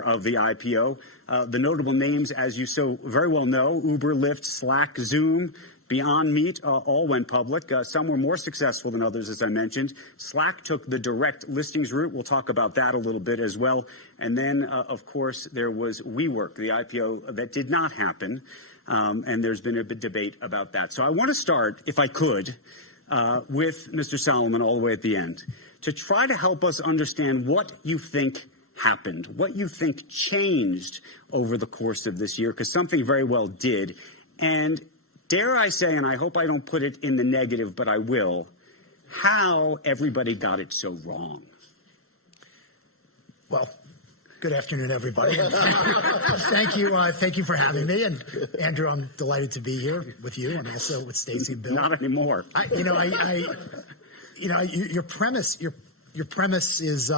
of the IPO. The notable names, as you so very well know, Uber, Lyft, Slack, Zoom, Beyond Meat, all went public. Some were more successful than others, as I mentioned. Slack took the direct listings route. We'll talk about that a little bit as well. And then, of course, there was WeWork, the IPO that did not happen. And there's been a bit debate about that. So I want to start, if I could, with Mr. Solomon all the way at the end, to try to help us understand what you think happened, what you think changed over the course of this year, because something very well did. And dare I say, and I hope I don't put it in the negative, but I will, how everybody got it so wrong. Well, good afternoon, everybody. Thank you for having me. And Andrew, I'm delighted to be here with you and also with Stacey and Bill. Not anymore. Your premise is,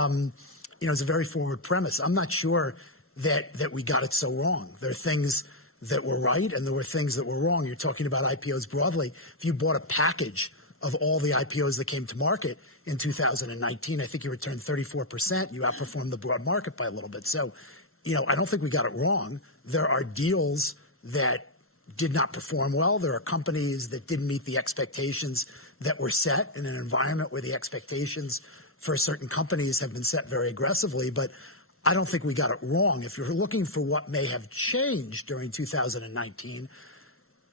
is a very forward premise. I'm not sure that we got it so wrong. There are things that were right and there were things that were wrong. You're talking about IPOs broadly. If you bought a package of all the IPOs that came to market in 2019, I think you returned 34%. You outperformed the broad market by a little bit. So, I don't think we got it wrong. There are deals that did not perform well. There are companies that didn't meet the expectations that were set in an environment where the expectations for certain companies have been set very aggressively. But I don't think we got it wrong. If you're looking for what may have changed during 2019,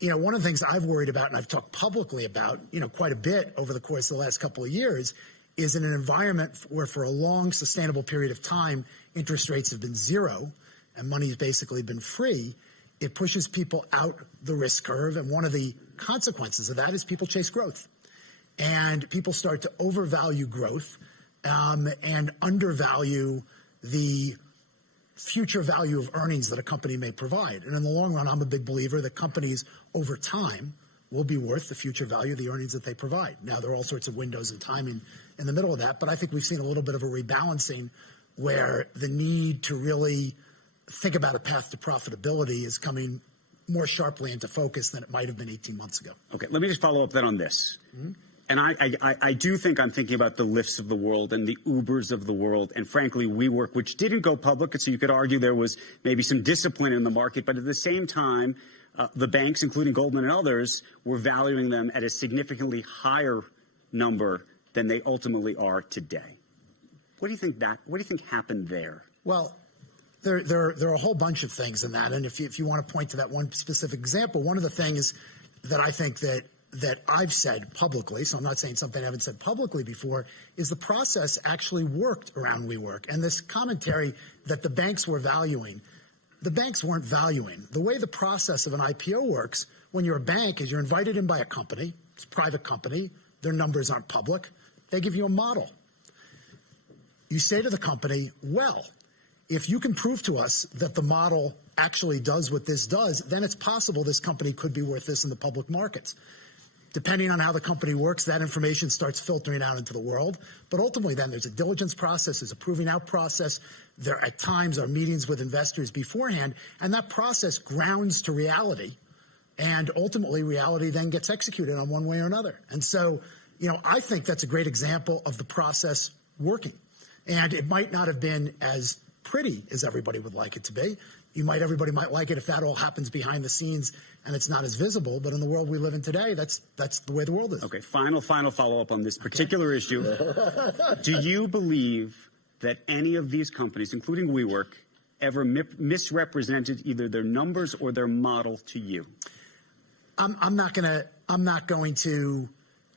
one of the things I've worried about and I've talked publicly about, quite a bit over the course of the last couple of years is in an environment where for a long sustainable period of time, interest rates have been zero and money's basically been free. It pushes people out the risk curve. And one of the consequences of that is people chase growth and people start to overvalue growth and undervalue the future value of earnings that a company may provide. And in the long run, I'm a big believer that companies over time will be worth the future value of the earnings that they provide. Now, there are all sorts of windows and timing in the middle of that, but I think we've seen a little bit of a rebalancing where the need to really think about a path to profitability is coming more sharply into focus than it might have been 18 months ago. Okay, let me just follow up then on this. Mm-hmm. And I do think I'm thinking about the Lyfts of the world and the Ubers of the world and, frankly, WeWork, which didn't go public. So you could argue there was maybe some discipline in the market. But at the same time, the banks, including Goldman and others, were valuing them at a significantly higher number than they ultimately are today. What do you think happened there? Well, there are a whole bunch of things in that. And if you want to point to that one specific example, one of the things that I think that I've said publicly, so I'm not saying something I haven't said publicly before, is the process actually worked around WeWork. And this commentary that the banks were valuing, the banks weren't valuing. The way the process of an IPO works, when you're a bank, is you're invited in by a company. It's a private company. Their numbers aren't public. They give you a model. You say to the company, well, if you can prove to us that the model actually does what this does, then it's possible this company could be worth this in the public markets. Depending on how the company works, that information starts filtering out into the world. But ultimately, then there's a diligence process, there's a proving out process. There at times are meetings with investors beforehand, and that process grounds to reality. And ultimately, reality then gets executed on one way or another. And so, I think that's a great example of the process working. And it might not have been as pretty as everybody would like it to be. Everybody might like it if that all happens behind the scenes and it's not as visible. But in the world we live in today, that's the way the world is. Okay, final follow-up on this particular issue. Do you believe that any of these companies, including WeWork, ever misrepresented either their numbers or their model to you? I'm not going to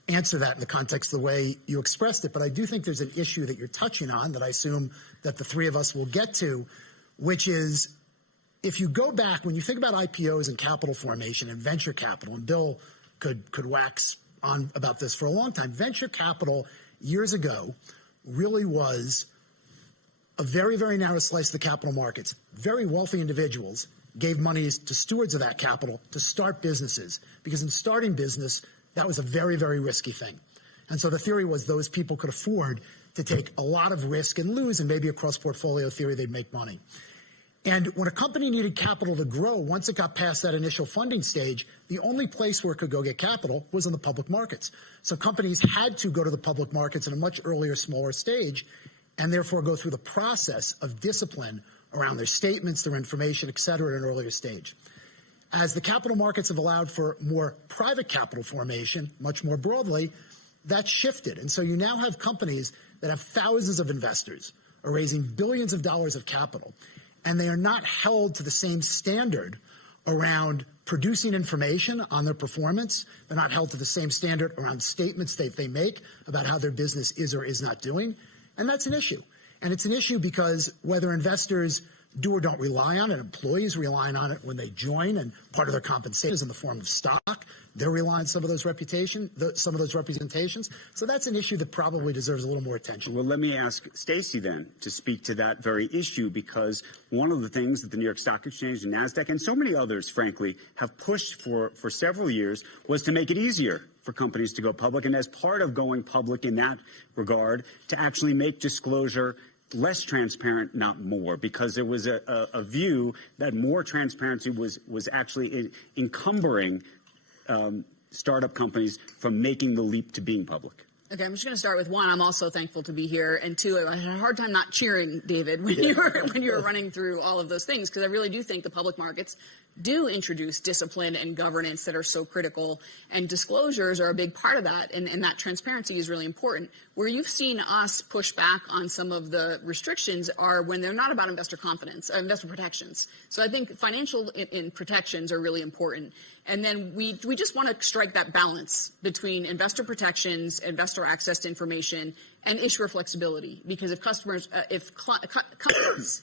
answer that in the context of the way you expressed it, but I do think there's an issue that you're touching on that I assume that the three of us will get to, which is, if you go back, when you think about IPOs and capital formation and venture capital, and Bill could wax on about this for a long time, venture capital years ago really was a very, very narrow slice of the capital markets. Very wealthy individuals gave money to stewards of that capital to start businesses, because in starting business, that was a very, very risky thing. And so the theory was those people could afford to take a lot of risk and lose, and maybe across portfolio theory, they'd make money. And when a company needed capital to grow, once it got past that initial funding stage, the only place where it could go get capital was in the public markets. So companies had to go to the public markets at a much earlier, smaller stage, and therefore go through the process of discipline around their statements, their information, et cetera, at an earlier stage. As the capital markets have allowed for more private capital formation, much more broadly, that's shifted. And so you now have companies that have thousands of investors are raising billions of dollars of capital, and they are not held to the same standard around producing information on their performance. They're not held to the same standard around statements that they make about how their business is or is not doing. And that's an issue. And it's an issue because whether investors do or don't rely on it, employees rely on it when they join, and part of their compensation is in the form of stock. They're relying on some of those representations. So that's an issue that probably deserves a little more attention. Well, let me ask Stacey then to speak to that very issue, because one of the things that the New York Stock Exchange and NASDAQ and so many others, frankly, have pushed for several years was to make it easier for companies to go public. And as part of going public in that regard, to actually make disclosure less transparent, not more, because there was a view that more transparency was actually encumbering startup companies from making the leap to being public. Okay, I'm just going to start with one. I'm also thankful to be here, and two, I had a hard time not cheering, David, when you were running through all of those things, because I really do think the public markets do introduce discipline and governance that are so critical, and disclosures are a big part of that, and that transparency is really important. Where you've seen us push back on some of the restrictions are when they're not about investor confidence, investor protections. So I think financial protections are really important. And then we just want to strike that balance between investor protections, investor access to information, and issuer flexibility. Because if companies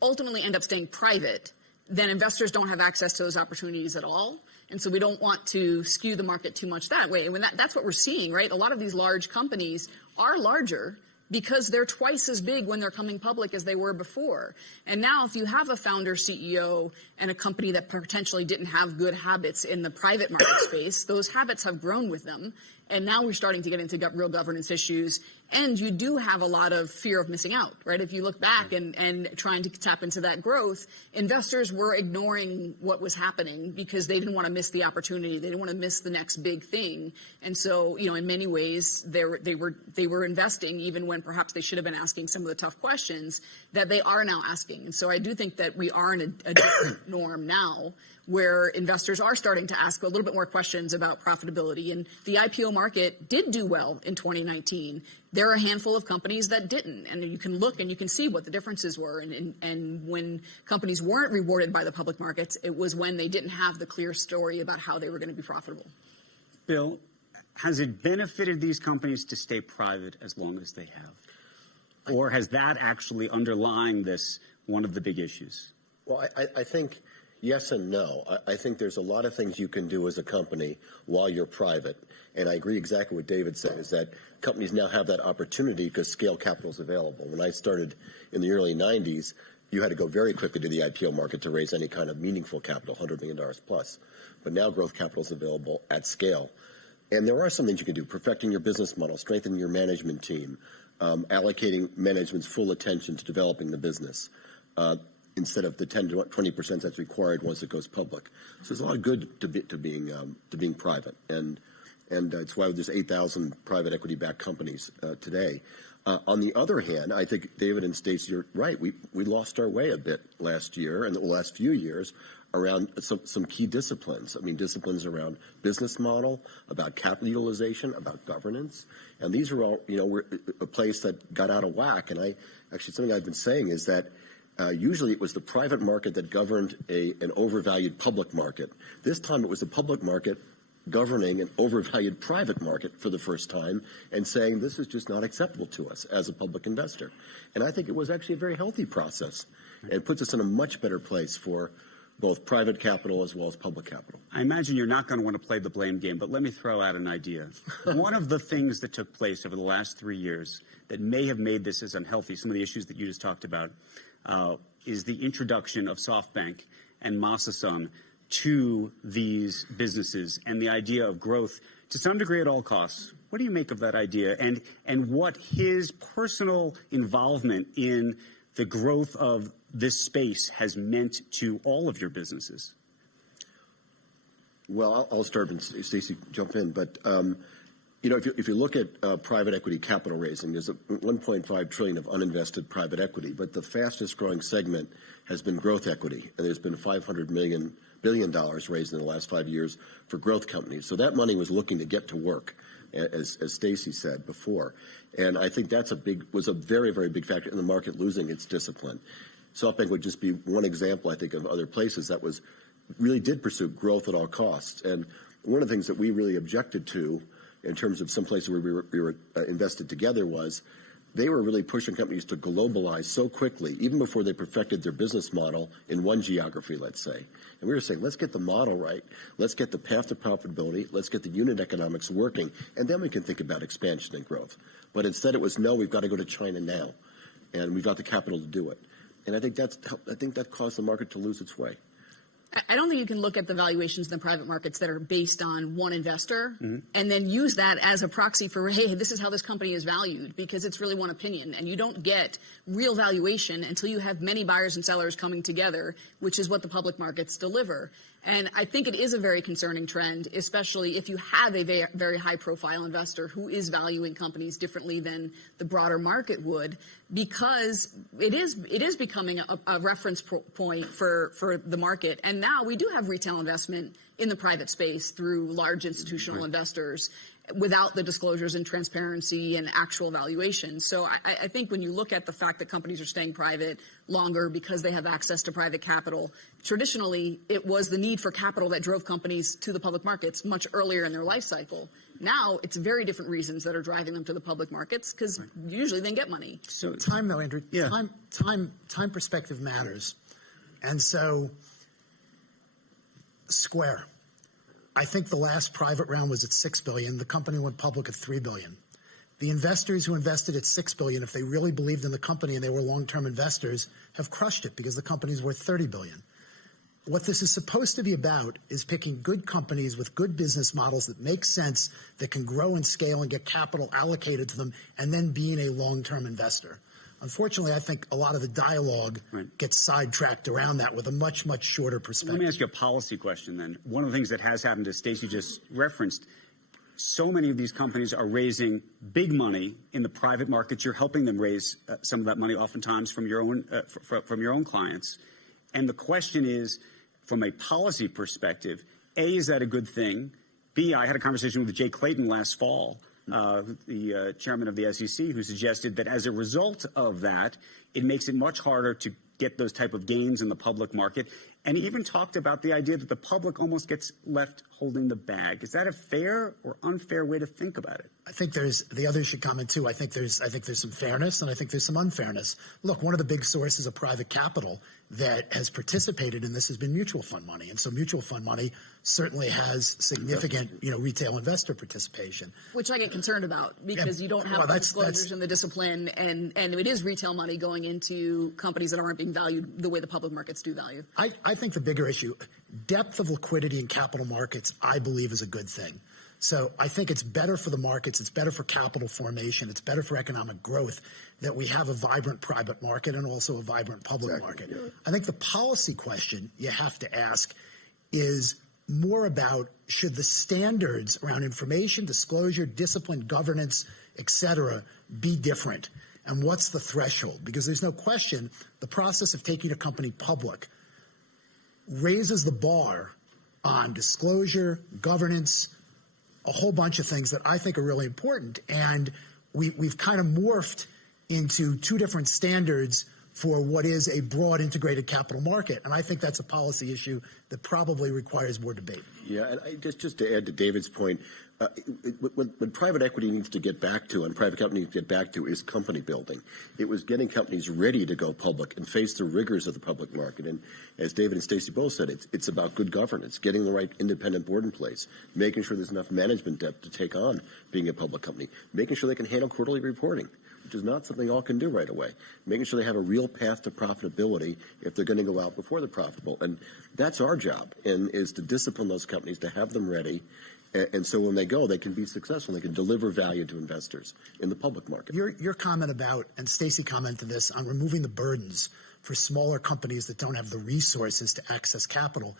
ultimately end up staying private, then investors don't have access to those opportunities at all. And so we don't want to skew the market too much that way. And that's what we're seeing, right? A lot of these large companies are larger because they're twice as big when they're coming public as they were before. And now if you have a founder CEO and a company that potentially didn't have good habits in the private market space, those habits have grown with them. And now we're starting to get into real governance issues. And you do have a lot of fear of missing out, right? If you look back and trying to tap into that growth, investors were ignoring what was happening because they didn't want to miss the opportunity. They didn't want to miss the next big thing. And so, in many ways, they were investing even when perhaps they should have been asking some of the tough questions that they are now asking. And so I do think that we are in a different norm now, where investors are starting to ask a little bit more questions about profitability. And the IPO market did do well in 2019. There are a handful of companies that didn't. And you can look and you can see what the differences were. And when companies weren't rewarded by the public markets, it was when they didn't have the clear story about how they were going to be profitable. Bill, has it benefited these companies to stay private as long as they have? Or has that actually underlying this one of the big issues? Well, I think yes and no. I think there's a lot of things you can do as a company while you're private. And I agree exactly what David said, is that companies now have that opportunity because scale capital is available. When I started in the early 90s, you had to go very quickly to the IPO market to raise any kind of meaningful capital, $100 million plus. But now growth capital is available at scale. And there are some things you can do: perfecting your business model, strengthening your management team, allocating management's full attention to developing the business, instead of the 10 to 20% that's required once it goes public. So there's a lot of good to being private, and it's why there's 8,000 private equity-backed companies today. On the other hand, I think David and Stacey are right. We lost our way a bit last year and the last few years around some key disciplines. I mean, disciplines around business model, about capital utilization, about governance, and these are all we're a place that got out of whack. And something I've been saying is that usually it was the private market that governed an overvalued public market. This time it was the public market governing an overvalued private market for the first time and saying this is just not acceptable to us as a public investor. And I think it was actually a very healthy process. It puts us in a much better place for both private capital as well as public capital. I imagine you're not going to want to play the blame game, but let me throw out an idea. One of the things that took place over the last 3 years that may have made this as unhealthy, some of the issues that you just talked about, is the introduction of SoftBank and Masason to these businesses and the idea of growth to some degree at all costs. What do you make of that idea, and what his personal involvement in the growth of this space has meant to all of your businesses? Well, I'll start and Stacey jump in, but You know, if you look at private equity capital raising, there's a 1.5 trillion of uninvested private equity, but the fastest growing segment has been growth equity, and there's been $500 billion raised in the last 5 years for growth companies. So that money was looking to get to work, as Stacey said before, and I think that's was a very, very big factor in the market losing its discipline. SoftBank would just be one example, I think, of other places that really did pursue growth at all costs. And one of the things that we really objected to in terms of some places where we were invested together was they were really pushing companies to globalize so quickly, even before they perfected their business model in one geography, let's say. And we were saying, let's get the model right. Let's get the path to profitability. Let's get the unit economics working. And then we can think about expansion and growth. But instead it was, no, we've got to go to China now. And we've got the capital to do it. And I think that caused the market to lose its way. I don't think you can look at the valuations in the private markets that are based on one investor and then use that as a proxy for, hey, this is how this company is valued, because it's really one opinion. And you don't get real valuation until you have many buyers and sellers coming together, which is what the public markets deliver. And I think it is a very concerning trend, especially if you have a very high-profile investor who is valuing companies differently than the broader market would, because it is becoming a reference point for the market. And now we do have retail investment in the private space through large institutional investors without the disclosures and transparency and actual valuation. So I think when you look at the fact that companies are staying private longer because they have access to private capital, traditionally it was the need for capital that drove companies to the public markets much earlier in their life cycle. Now it's very different reasons that are driving them to the public markets, because usually they get money. So time though, Andrew, time perspective matters. And so Square, I think the last private round was at $6 billion. The company went public at $3 billion. The investors who invested at $6 billion, if they really believed in the company and they were long-term investors, have crushed it because the company's worth $30 billion. What this is supposed to be about is picking good companies with good business models that make sense, that can grow and scale and get capital allocated to them, and then being a long-term investor. Unfortunately, I think a lot of the dialogue gets sidetracked around that with a much, much shorter perspective. Let me ask you a policy question then. One of the things that has happened, as Stacey just referenced, so many of these companies are raising big money in the private markets. You're helping them raise some of that money, oftentimes from your own clients. And the question is, from a policy perspective, A, is that a good thing? B, I had a conversation with Jay Clayton last fall, the chairman of the SEC, who suggested that as a result of that, it makes it much harder to get those type of gains in the public market. And he even talked about the idea that the public almost gets left holding the bag. Is that a fair or unfair way to think about it? I think the others should comment too. I think there's some fairness and I think there's some unfairness. Look, one of the big sources of private capital that has participated in this has been mutual fund money. And so mutual fund money certainly has significant, retail investor participation. Which I get concerned about because you don't have the disclosures and the discipline, and it is retail money going into companies that aren't being valued the way the public markets do value. I think the bigger issue, depth of liquidity in capital markets, I believe is a good thing. So I think it's better for the markets, it's better for capital formation, it's better for economic growth that we have a vibrant private market and also a vibrant public market. Yeah. I think the policy question you have to ask is more about, should the standards around information, disclosure, discipline, governance, et cetera, be different? And what's the threshold? Because there's no question the process of taking a company public raises the bar on disclosure, governance, a whole bunch of things that I think are really important. And we've kind of morphed into two different standards for what is a broad integrated capital market. And I think that's a policy issue that probably requires more debate. Yeah, and just to add to David's point, what private equity needs to get back to and private company needs to get back to is company building. It was getting companies ready to go public and face the rigors of the public market. And as David and Stacey both said, it's about good governance, getting the right independent board in place, making sure there's enough management depth to take on being a public company, making sure they can handle quarterly reporting, which is not something all can do right away, making sure they have a real path to profitability if they're going to go out before they're profitable. And that's our job, and is to discipline those companies, to have them ready. And so when they go, they can be successful. They can deliver value to investors in the public market. Your comment about, and Stacey commented this, on removing the burdens for smaller companies that don't have the resources to access capital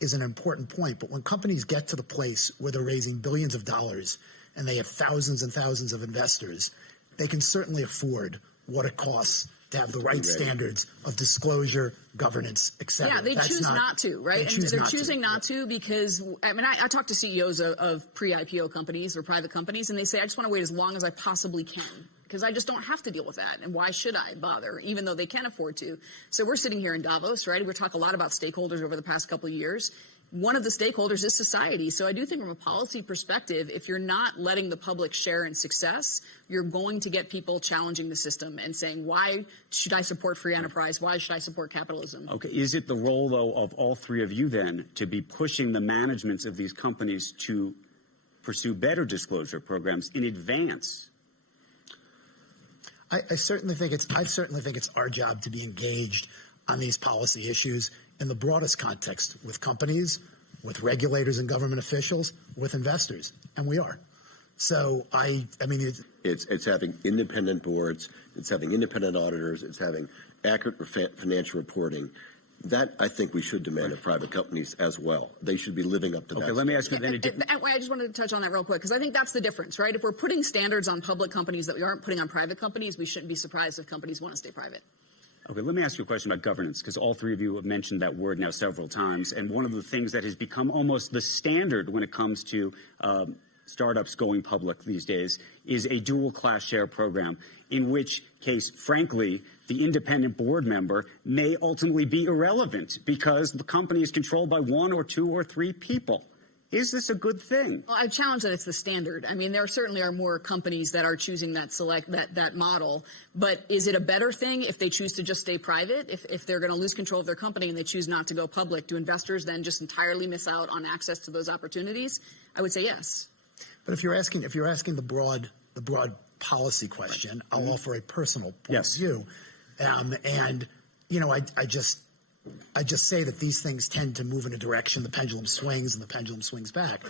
is an important point. But when companies get to the place where they're raising billions of dollars and they have thousands and thousands of investors, they can certainly afford what it costs to have the right standards of disclosure, governance, et cetera. Yeah, they choose not to, right? And they're choosing not to because, I mean, I talk to CEOs of pre-IPO companies or private companies, and they say, I just want to wait as long as I possibly can because I just don't have to deal with that. And why should I bother, even though they can afford to? So we're sitting here in Davos, right? We talk a lot about stakeholders over the past couple of years. One of the stakeholders is society. So I do think from a policy perspective, if you're not letting the public share in success, you're going to get people challenging the system and saying, why should I support free enterprise? Why should I support capitalism? Okay. Is it the role, though, of all three of you then to be pushing the managements of these companies to pursue better disclosure programs in advance? I certainly think it's our job to be engaged on these policy issues in the broadest context with companies, with regulators and government officials, with investors, and we are. So I mean, it's having independent boards, it's having independent auditors, it's having accurate financial reporting. That I think we should demand of private companies as well. They should be living up to that. Okay, let me ask you then. I just wanted to touch on that real quick because I think that's the difference, right? If we're putting standards on public companies that we aren't putting on private companies, we shouldn't be surprised if companies want to stay private. Okay, let me ask you a question about governance, because all three of you have mentioned that word now several times. And one of the things that has become almost the standard when it comes to startups going public these days is a dual class share program, in which case, frankly, the independent board member may ultimately be irrelevant because the company is controlled by one or two or three people. Is this a good thing? Well, I challenge that it's the standard. I mean, there certainly are more companies that are choosing that model, but is it a better thing if they choose to just stay private? If they're going to lose control of their company and they choose not to go public, do investors then just entirely miss out on access to those opportunities? I would say yes. But if you're asking the broad policy question, I'll offer a personal point of view, and you know, I just say that these things tend to move in a direction. The pendulum swings and the pendulum swings back.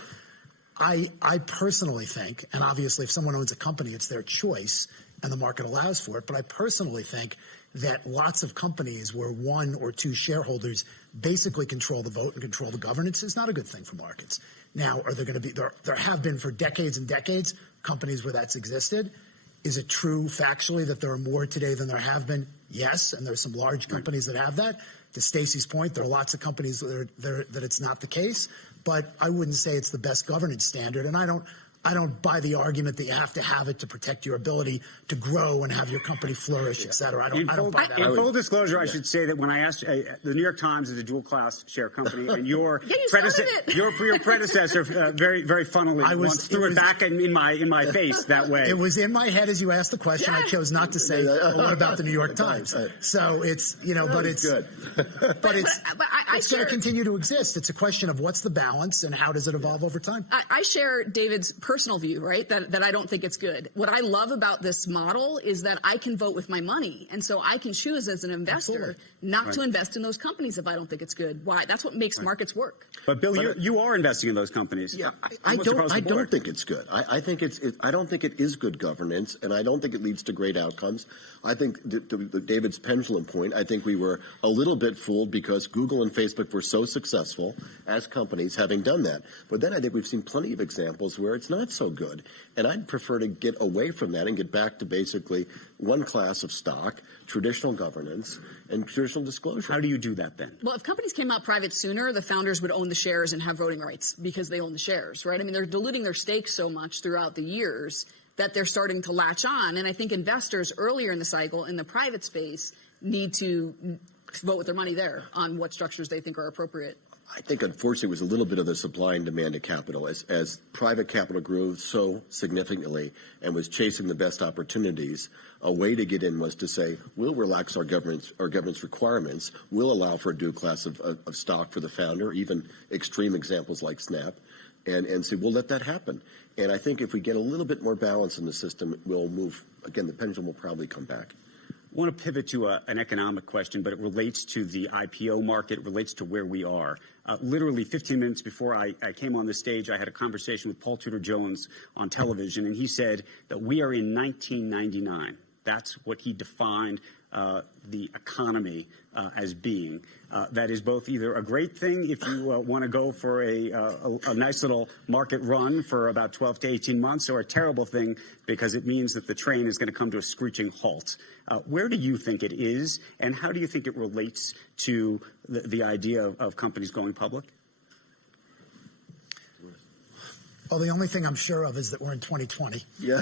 I personally think, and obviously if someone owns a company, it's their choice and the market allows for it. But I personally think that lots of companies where one or two shareholders basically control the vote and control the governance is not a good thing for markets. Now, are there going to be, there have been for decades and decades companies where that's existed. Is it true factually that there are more today than there have been? Yes, and there's some large companies that have that. To Stacey's point, there are lots of companies that it's not the case, but I wouldn't say it's the best governance standard, and I don't buy the argument that you have to have it to protect your ability to grow and have your company flourish, et cetera. I don't buy that. In full disclosure, I should say that when I asked, the New York Times is a dual class share company, and your predecessor very, very funnily once threw it back in my face that way. It was in my head as you asked the question. I chose not to say, well, what about the New York Times? So it's, you know, but it's good. But it's going to continue to exist. It's a question of what's the balance and how does it evolve over time. I share David's personal view, right, that I don't think it's good. What I love about this model is that I can vote with my money, and so I can choose as an investor not to invest in those companies if I don't think it's good. Why? That's what makes markets work. But Bill, you are investing in those companies. Yeah, I don't think it's good. I think I don't think it is good governance, and I don't think it leads to great outcomes. I think to David's pendulum point, I think we were a little bit fooled because Google and Facebook were so successful as companies having done that. But then I think we've seen plenty of examples where it's not so good. And I'd prefer to get away from that and get back to basically one class of stock, traditional governance, and traditional disclosure. How do you do that then? Well, if companies came out private sooner, the founders would own the shares and have voting rights because they own the shares, right? I mean, they're diluting their stakes so much throughout the years that they're starting to latch on. And I think investors earlier in the cycle in the private space need to vote with their money there on what structures they think are appropriate. I think, unfortunately, it was a little bit of the supply and demand of capital. As private capital grew so significantly and was chasing the best opportunities, a way to get in was to say, we'll relax our governance requirements. We'll allow for a dual class of stock for the founder, even extreme examples like Snap, and say, we'll let that happen. And I think if we get a little bit more balance in the system, we'll move. Again, the pendulum will probably come back. I want to pivot to an economic question, but it relates to the IPO market. It relates to where we are. Literally 15 minutes before I came on the stage, I had a conversation with Paul Tudor Jones on television, and he said that we are in 1999. That's what he defined the economy as being. That is both either a great thing if you want to go for a nice little market run for about 12 to 18 months, or a terrible thing because it means that the train is going to come to a screeching halt. Where do you think it is, and how do you think it relates to the idea of companies going public? Well, the only thing I'm sure of is that we're in 2020. Yeah.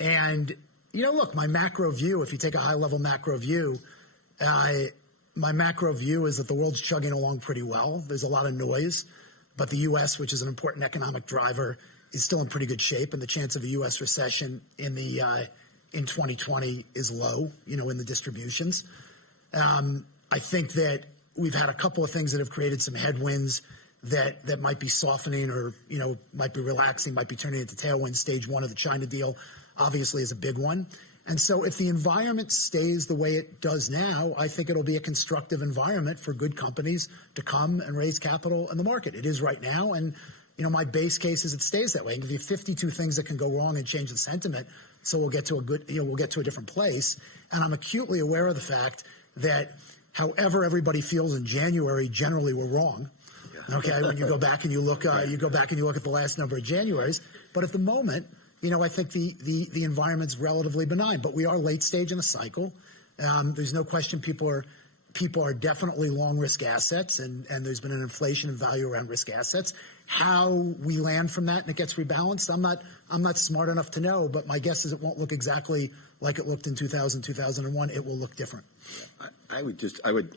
And look, my macro view, if you take a high-level macro view, my macro view is that the world's chugging along pretty well. There's a lot of noise, but the U.S., which is an important economic driver, is still in pretty good shape, and the chance of a U.S. recession in 2020 is low, in the distributions. I think that we've had a couple of things that have created some headwinds that might be softening or, might be relaxing, might be turning into tailwinds. Stage one of the China deal obviously is a big one. And so if the environment stays the way it does now, I think it'll be a constructive environment for good companies to come and raise capital in the market. It is right now. And, my base case is it stays that way. And if you have 52 things that can go wrong and change the sentiment, so we'll get to we'll get to a different place. And I'm acutely aware of the fact that however everybody feels in January, generally we're wrong. Okay, when you go back and you look at the last number of Januaries. But at the moment, I think the environment's relatively benign. But we are late stage in a cycle. There's no question people are definitely long risk assets, and there's been an inflation in value around risk assets. How we land from that and it gets rebalanced, I'm not smart enough to know. But my guess is it won't look exactly like it looked in 2000, 2001. It will look different. I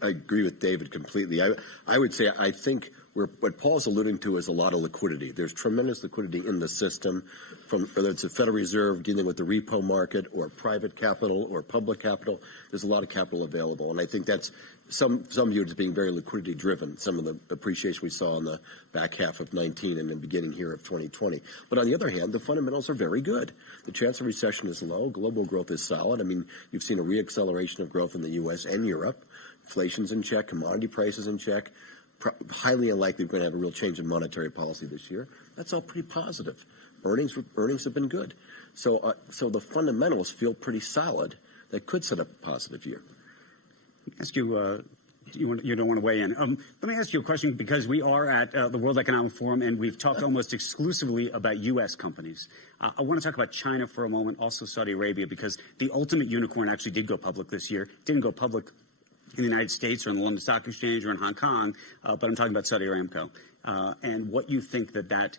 agree with David completely. I would say I think what Paul's alluding to is a lot of liquidity. There's tremendous liquidity in the system, from whether it's the Federal Reserve dealing with the repo market or private capital or public capital. There's a lot of capital available, and I think that's some view it as being very liquidity driven. Some of the appreciation we saw in the back half of 19 and the beginning here of 2020. But on the other hand, the fundamentals are very good. The chance of recession is low. Global growth is solid. I mean, you've seen a reacceleration of growth in the U.S. and Europe. Inflation's in check. Commodity prices in check. Highly unlikely we're going to have a real change in monetary policy this year. That's all pretty positive. Earnings have been good. So the fundamentals feel pretty solid. That could set up a positive year. Ask you, you don't want to weigh in. Let me ask you a question, because we are at the World Economic Forum and we've talked almost exclusively about U.S. companies. I want to talk about China for a moment, also Saudi Arabia, because the ultimate unicorn actually did go public this year. Didn't go public in the United States or in the London Stock Exchange or in Hong Kong, but I'm talking about Saudi Aramco. And what you think that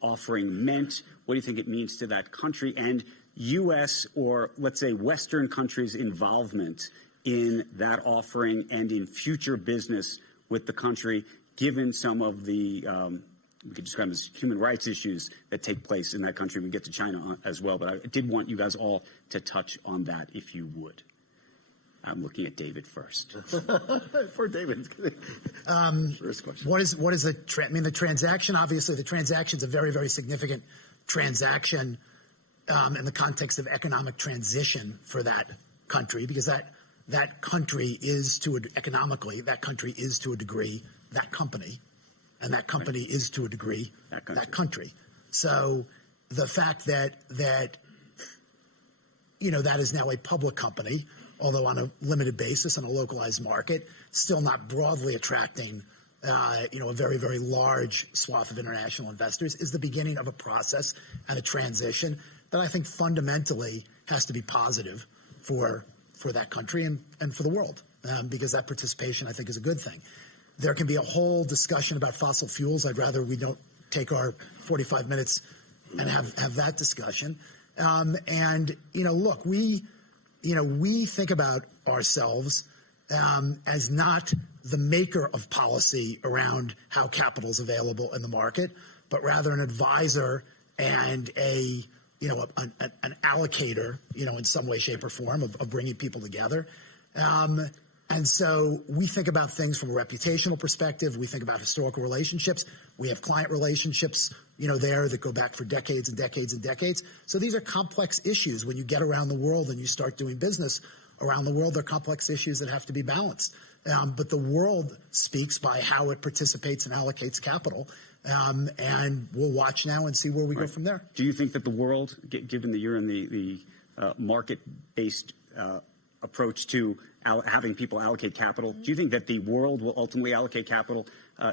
offering meant, what do you think it means to that country, and U.S. or let's say Western countries' involvement in that offering and in future business with the country, given some of the, we could describe them as human rights issues that take place in that country. We get to China as well, but I did want you guys all to touch on that, if you would. I'm looking at David first. For David. First question. What is the transaction? Obviously, the transaction's a very, very significant transaction in the context of economic transition for that country, because that country is economically, that country is to a degree that company, and that company is to a degree that country. So the fact that that is now a public company, although on a limited basis in a localized market, still not broadly attracting a very, very large swath of international investors, is the beginning of a process and a transition that I think fundamentally has to be positive for that country and for the world, because that participation, I think, is a good thing. There can be a whole discussion about fossil fuels. I'd rather we don't take our 45 minutes and have that discussion. Look, we think about ourselves as not the maker of policy around how capital is available in the market, but rather an advisor and an allocator, in some way, shape, or form of bringing people together. And so we think about things from a reputational perspective. We think about historical relationships. We have client relationships, there that go back for decades and decades and decades. So these are complex issues. When you get around the world and you start doing business around the world, they're complex issues that have to be balanced. But the world speaks by how it participates and allocates capital. And we'll watch now and see where we go from there. Do you think that the world, given that you're in the market-based approach to having people allocate capital. Do you think that the world will ultimately allocate capital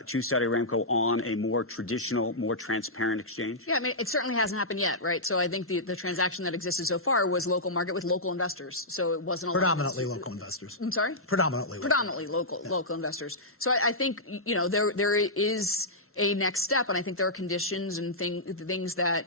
to Saudi Aramco on a more traditional, more transparent exchange? Yeah, I mean, it certainly hasn't happened yet, right? So I think the transaction that existed so far was local market with local investors. So it wasn't predominantly local investors. I'm sorry? Predominantly local investors. So I think, there is a next step, and I think there are conditions and things that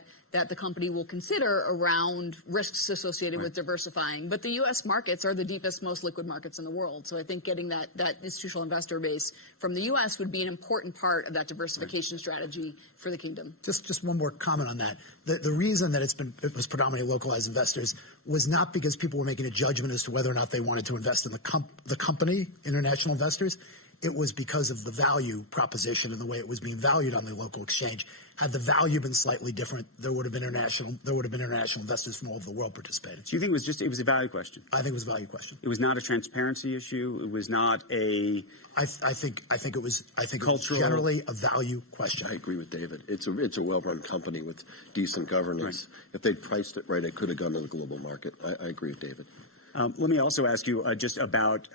the company will consider around risks associated with diversifying. But the U.S. markets are the deepest, most liquid markets in the world. So I think getting that institutional investor base from the U.S. would be an important part of that diversification strategy for the kingdom. Just one more comment on that. The reason that it was predominantly localized investors was not because people were making a judgment as to whether or not they wanted to invest in the company, international investors. It was because of the value proposition and the way it was being valued on the local exchange. Had the value been slightly different, there would have been international investors from all over the world participating. Do you think it was a value question? I think it was a value question. It was not a transparency issue. It was not a. I think it was cultural. Generally a value question. I agree with David. It's a well-run company with decent governance. Right. If they'd priced it right, it could have gone to the global market. I agree with David. Let me also ask you just about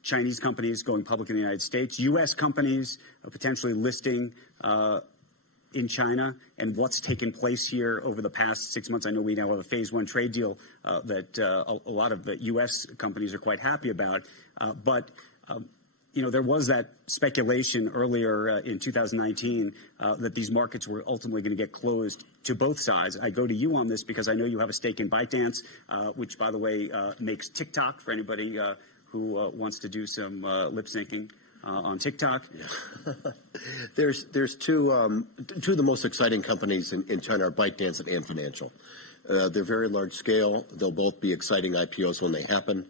Chinese companies going public in the United States, U.S. companies potentially listing in China, and what's taken place here over the past 6 months. I know we now have a phase one trade deal that a lot of the U.S. companies are quite happy about. But there was that speculation earlier in 2019 that these markets were ultimately going to get closed to both sides. I go to you on this because I know you have a stake in ByteDance, which, by the way, makes TikTok for anybody who wants to do some lip syncing on TikTok. Yeah. There's two of the most exciting companies in China are ByteDance and Ant Financial. They're very large scale. They'll both be exciting IPOs when they happen.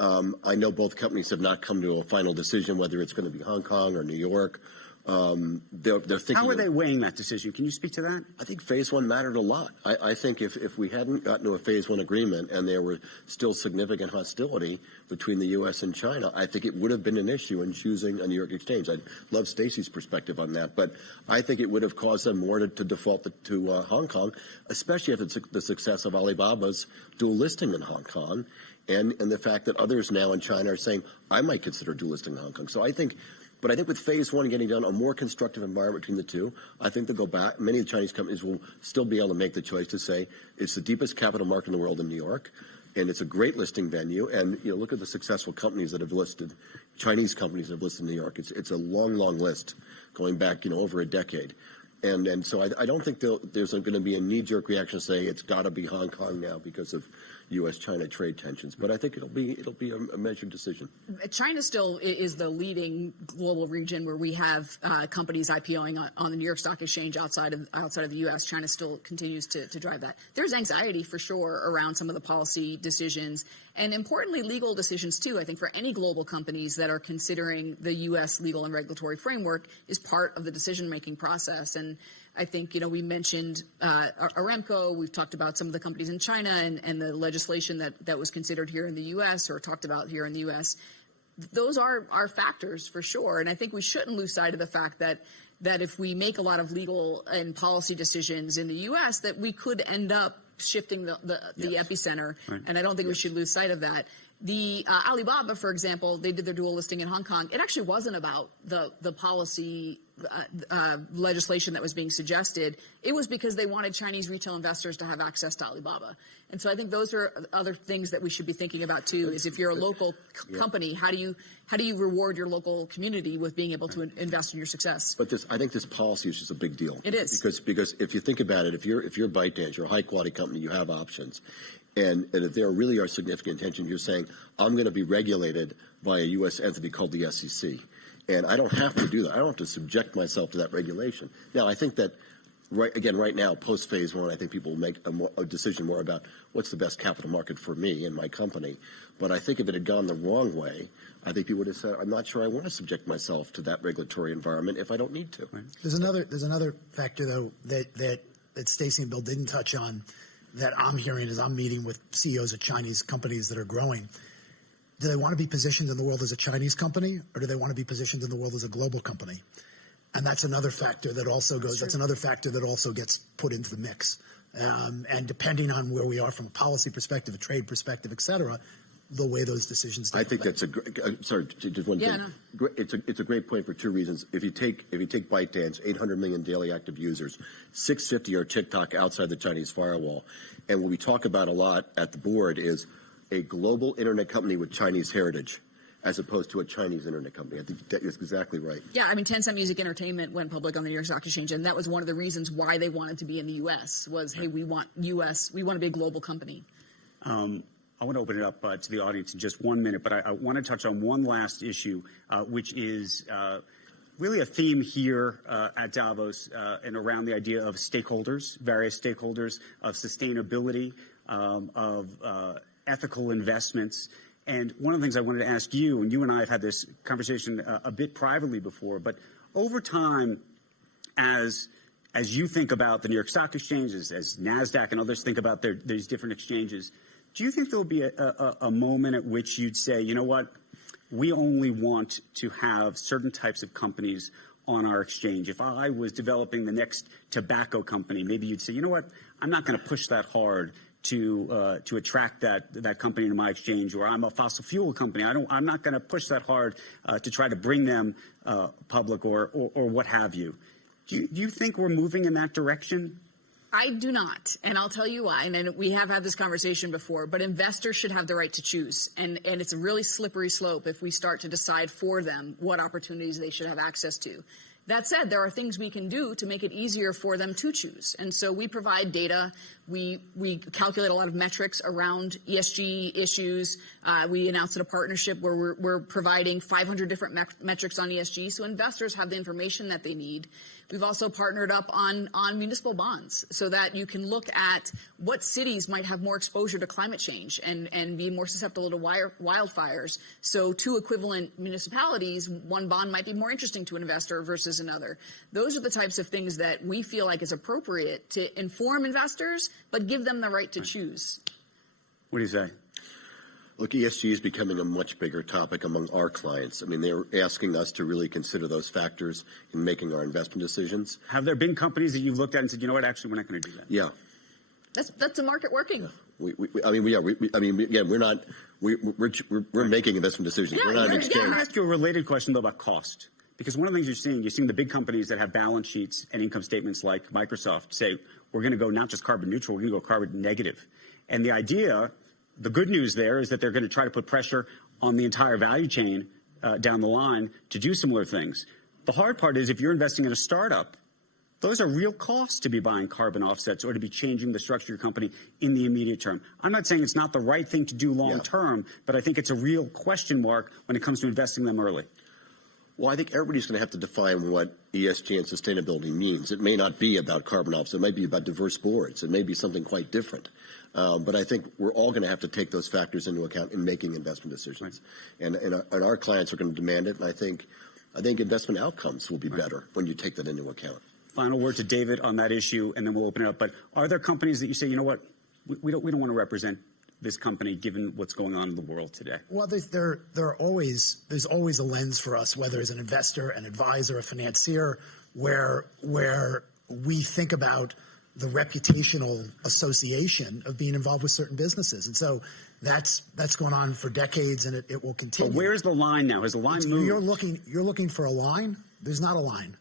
I know both companies have not come to a final decision whether it's going to be Hong Kong or New York. They're thinking. How are they weighing that decision? Can you speak to that? I think phase one mattered a lot. I think if we hadn't gotten to a phase one agreement and there were still significant hostility between the U.S. and China, I think it would have been an issue in choosing a New York exchange. I love Stacey's perspective on that, but I think it would have caused them more to default to Hong Kong, especially if it's the success of Alibaba's dual listing in Hong Kong and the fact that others now in China are saying, I might consider dual listing in Hong Kong. So I think with phase one getting done, a more constructive environment between the two, I think they'll go back. Many of the Chinese companies will still be able to make the choice to say it's the deepest capital market in the world in New York, and it's a great listing venue. And look at the successful companies that have listed, Chinese companies that have listed in New York. It's a long list going back over a decade. And so I don't think there's going to be a knee-jerk reaction saying it's got to be Hong Kong now because of U.S.-China trade tensions. But I think it'll be a measured decision. China still is the leading global region where we have companies IPOing on the New York Stock Exchange outside of the U.S. China still continues to drive that. There's anxiety for sure around some of the policy decisions and importantly legal decisions too. I think for any global companies that are considering the U.S. legal and regulatory framework is part of the decision-making process. And I think, we mentioned Aramco. We've talked about some of the companies in China and the legislation that was considered here in the U.S. or talked about here in the U.S. Those are factors for sure. And I think we shouldn't lose sight of the fact that if we make a lot of legal and policy decisions in the U.S., that we could end up shifting the epicenter. Right. And I don't think we should lose sight of that. The Alibaba, for example, they did their dual listing in Hong Kong. It actually wasn't about the policy legislation that was being suggested. It was because they wanted Chinese retail investors to have access to Alibaba. And so I think those are other things that we should be thinking about too, is if you're a local company, how do you reward your local community with being able to invest in your success? But I think this policy is just a big deal. It is. Because if you think about it, if you're ByteDance, you're a high quality company, you have options. And if there really are significant tensions, you're saying, I'm going to be regulated by a U.S. entity called the SEC. And I don't have to do that. I don't have to subject myself to that regulation. Now, I think that, right now, post-phase one, I think people will make a decision more about what's the best capital market for me and my company. But I think if it had gone the wrong way, I think people would have said, I'm not sure I want to subject myself to that regulatory environment if I don't need to. Right. There's another factor, though, that Stacey and Bill didn't touch on that I'm hearing as I'm meeting with CEOs of Chinese companies that are growing. Do they want to be positioned in the world as a Chinese company, or do they want to be positioned in the world as a global company? And that's another factor that also goes. That's another factor that also gets put into the mix And depending on where we are from a policy perspective, a trade perspective, et cetera, the way those decisions take I think effect. that's a great, sorry, just one thing. No. It's a great point for two reasons. If you take ByteDance, 800 million daily active users, 650 are TikTok outside the Chinese firewall. And what we talk about a lot at the board is a global internet company with Chinese heritage, as opposed to a Chinese internet company. I think that is exactly right. Yeah, I mean, Tencent Music Entertainment went public on the New York Stock Exchange, and that was one of the reasons why they wanted to be in the U.S. was, hey, we want to be a global company. I want to open it up to the audience in just 1 minute, but I want to touch on one last issue, which is really a theme here at Davos and around the idea of stakeholders, various stakeholders, of sustainability, of ethical investments. And one of the things I wanted to ask you, and you and I have had this conversation a bit privately before, but over time, as you think about the New York Stock Exchange, as NASDAQ and others think about these different exchanges, do you think there will be a moment at which you'd say, you know what, we only want to have certain types of companies on our exchange? If I was developing the next tobacco company, maybe you'd say, you know what, I'm not going to push that hard to attract that company to my exchange, or I'm a fossil fuel company. I'm not going to push that hard to try to bring them public or what have you. Do you think we're moving in that direction? I do not, and I'll tell you why. And we have had this conversation before, but investors should have the right to choose. And it's a really slippery slope if we start to decide for them what opportunities they should have access to. That said, there are things we can do to make it easier for them to choose. And so we provide data. We calculate a lot of metrics around ESG issues. We announced a partnership where we're providing 500 different metrics on ESG, so investors have the information that they need. We've also partnered up on municipal bonds so that you can look at what cities might have more exposure to climate change and be more susceptible to wildfires. So two equivalent municipalities, one bond might be more interesting to an investor versus another. Those are the types of things that we feel like is appropriate to inform investors, but give them the right to choose. What do you say? Look, ESG is becoming a much bigger topic among our clients. I mean, they're asking us to really consider those factors in making our investment decisions. Have there been companies that you've looked at and said, you know what, actually, we're not going to do that? Yeah. That's the market working. We're making investment decisions. Yeah, we're not an exchange. Let me ask you a related question, though, about cost. Because one of the things you're seeing the big companies that have balance sheets and income statements like Microsoft say, we're going to go not just carbon neutral, we're going to go carbon negative. And the idea, the good news there is that they're going to try to put pressure on the entire value chain down the line to do similar things. The hard part is if you're investing in a startup, those are real costs to be buying carbon offsets or to be changing the structure of your company in the immediate term. I'm not saying it's not the right thing to do long term, but I think it's a real question mark when it comes to investing them early. Well, I think everybody's going to have to define what ESG and sustainability means. It may not be about carbon offsets. It might be about diverse boards. It may be something quite different. But I think we're all going to have to take those factors into account in making investment decisions. Right. And our clients are going to demand it. And I think investment outcomes will be better when you take that into account. Final word to David on that issue, and then we'll open it up. But are there companies that you say, you know what, we don't want to represent this company given what's going on in the world today? Well, there's always a lens for us, whether as an investor, an advisor, a financier, where we think about the reputational association of being involved with certain businesses. And so that's gone on for decades, and it will continue. But where's the line now? Has the line moved? You're looking for a line? There's not a line.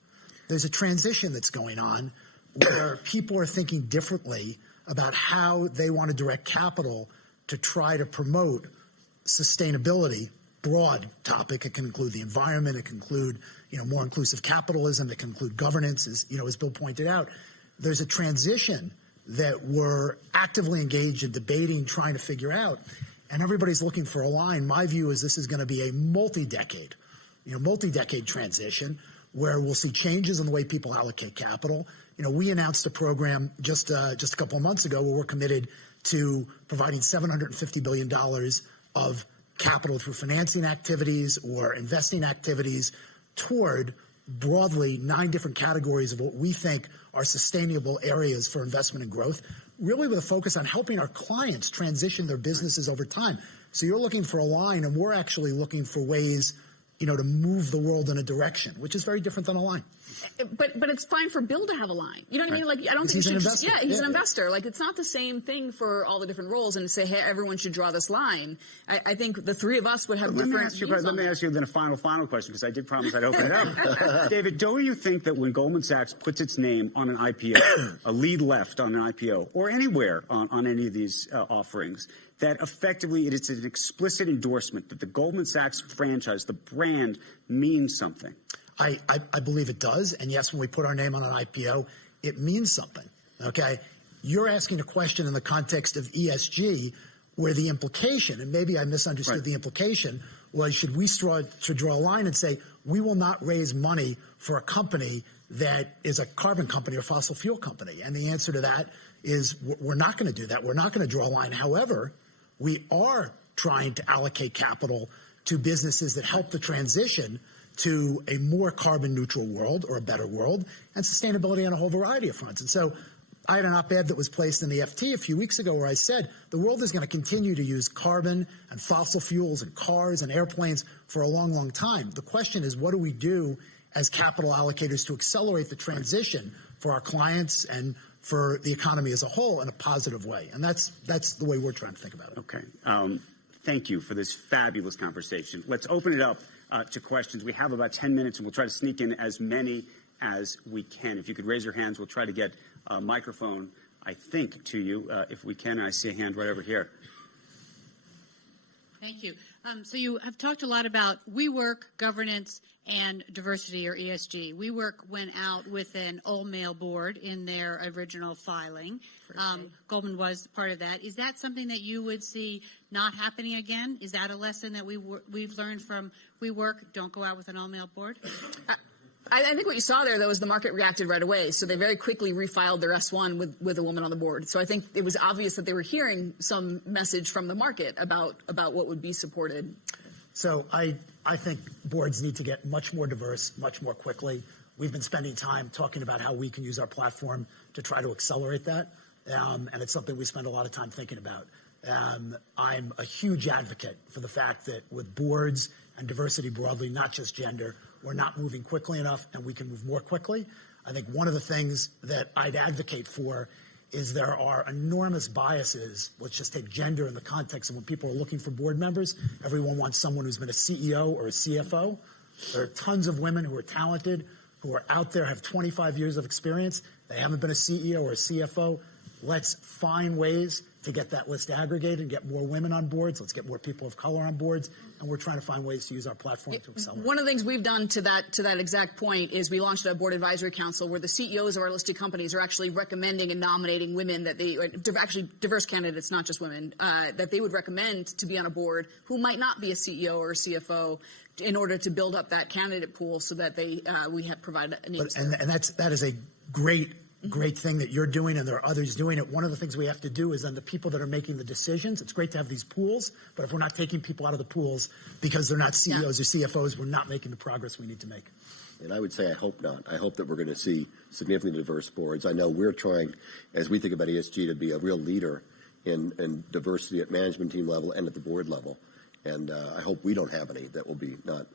There's a transition that's going on where people are thinking differently about how they want to direct capital to try to promote sustainability. Broad topic. It can include the environment. It can include, more inclusive capitalism. It can include governance, as Bill pointed out. There's a transition that we're actively engaged in debating, trying to figure out, and everybody's looking for a line. My view is this is going to be a multi-decade transition where we'll see changes in the way people allocate capital. We announced a program just a couple of months ago where we're committed to providing $750 billion of capital through financing activities or investing activities toward broadly 9 different categories of what we think are sustainable areas for investment and growth, really with a focus on helping our clients transition their businesses over time. So you're looking for a line, and we're actually looking for ways to move the world in a direction, which is very different than a line. But it's fine for Bill to have a line. You know what I mean? Like, I don't think he's an investor. investor. He's an investor. Like, it's not the same thing for all the different roles and say, hey, everyone should draw this line. I think the three of us would have different views on Let me ask you then a final question, because I did promise I'd open it up. David, don't you think that when Goldman Sachs puts its name on an IPO, a lead left on an IPO, or anywhere on any of these offerings, that effectively it is an explicit endorsement that the Goldman Sachs franchise, the brand, means something? I believe it does. And yes, when we put our name on an IPO, it means something. Okay. You're asking a question in the context of ESG where the implication, and maybe I misunderstood the implication, was should we draw a line and say, we will not raise money for a company that is a carbon company or fossil fuel company? And the answer to that is we're not going to do that. We're not going to draw a line. However, we are trying to allocate capital to businesses that help the transition to a more carbon neutral world or a better world, and sustainability on a whole variety of fronts. And so I had an op-ed that was placed in the FT a few weeks ago where I said the world is going to continue to use carbon and fossil fuels and cars and airplanes for a long, long time. The question is, what do we do as capital allocators to accelerate the transition for our clients and for the economy as a whole in a positive way? And that's the way we're trying to think about it. Okay. Thank you for this fabulous conversation. Let's open it up to questions. We have about 10 minutes, and we'll try to sneak in as many as we can. If you could raise your hands, we'll try to get a microphone, I think, to you if we can. And I see a hand right over here. Thank you. So you have talked a lot about WeWork, governance, and diversity, or ESG. WeWork went out with an all-male board in their original filing. Goldman was part of that. Is that something that you would see not happening again? Is that a lesson that we've learned from WeWork? Don't go out with an all-male board? I think what you saw there, though, is the market reacted right away. So they very quickly refiled their S1 with a woman on the board. So I think it was obvious that they were hearing some message from the market about what would be supported. So I think boards need to get much more diverse, much more quickly. We've been spending time talking about how we can use our platform to try to accelerate that. And it's something we spend a lot of time thinking about. I'm a huge advocate for the fact that with boards and diversity broadly, not just gender, we're not moving quickly enough, and we can move more quickly. I think one of the things that I'd advocate for is there are enormous biases. Let's just take gender in the context of when people are looking for board members. Everyone wants someone who's been a CEO or a CFO. There are tons of women who are talented, who are out there, have 25 years of experience. They haven't been a CEO or a CFO. Let's find ways to get that list aggregated and get more women on boards. Let's get more people of color on boards. And we're trying to find ways to use our platform to accelerate. One of the things we've done to that exact point is we launched a board advisory council where the CEOs of our listed companies are actually recommending and nominating women that they actually diverse candidates, not just women, that they would recommend to be on a board who might not be a CEO or a CFO in order to build up that candidate pool so that we have provided names. And that is a great thing that you're doing, and there are others doing it. One of the things we have to do is then the people that are making the decisions, it's great to have these pools, but if we're not taking people out of the pools because they're not CEOs or CFOs, we're not making the progress we need to make. And I would say I hope not. I hope that we're going to see significantly diverse boards. I know we're trying, as we think about ESG, to be a real leader in diversity at management team level and at the board level. And I hope we don't have any that will be not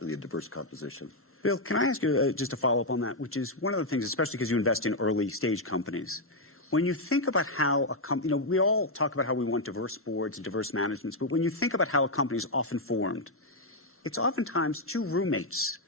really a diverse composition. Bill, can I ask you just to follow up on that, which is one of the things, especially because you invest in early stage companies. When you think about how a company, we all talk about how we want diverse boards and diverse managements, but when you think about how a company is often formed, it's oftentimes two roommates.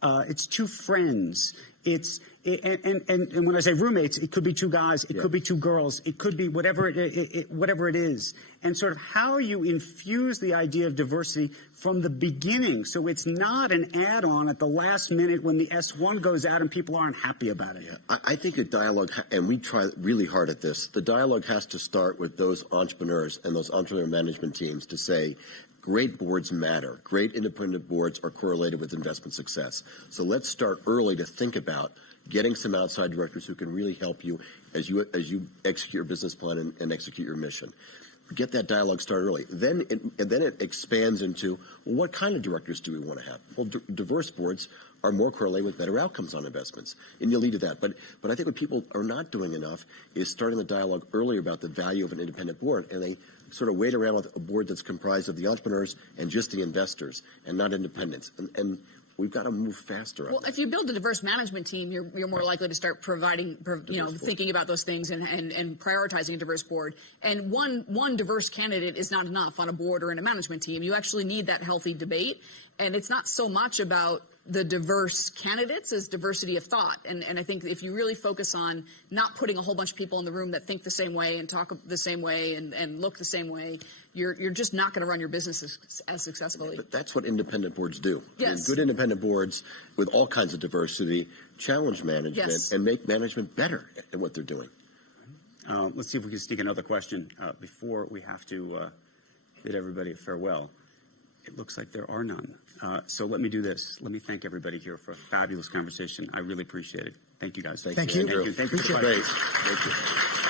It's two friends. And when I say roommates, it could be two guys, it could be two girls, it could be whatever it is. And sort of how you infuse the idea of diversity from the beginning, so it's not an add-on at the last minute when the S1 goes out and people aren't happy about it. Yeah, I think a dialogue, and we try really hard at this, the dialogue has to start with those entrepreneurs and those entrepreneur management teams to say, great boards matter. Great independent boards are correlated with investment success. So let's start early to think about getting some outside directors who can really help you as you execute your business plan and execute your mission. Get that dialogue started early. Then it expands into, well, what kind of directors do we want to have? Well, diverse boards are more correlated with better outcomes on investments, and you'll lead to that. But I think what people are not doing enough is starting the dialogue earlier about the value of an independent board, and sort of wait around with a board that's comprised of the entrepreneurs and just the investors and not independents. And we've got to move faster. Well, if you build a diverse management team, you're more likely to start thinking about those things and prioritizing a diverse board. And one diverse candidate is not enough on a board or in a management team. You actually need that healthy debate. And it's not so much about the diverse candidates as diversity of thought. And I think if you really focus on not putting a whole bunch of people in the room that think the same way and talk the same way and look the same way, you're just not going to run your business as successfully. But that's what independent boards do. Yes. I mean, good independent boards with all kinds of diversity challenge management and make management better at what they're doing. Let's see if we can sneak another question before we have to bid everybody farewell. It looks like there are none. So let me do this. Let me thank everybody here for a fabulous conversation. I really appreciate it. Thank you, guys. Thank you. Thank you. Thank you. Great. Thank you.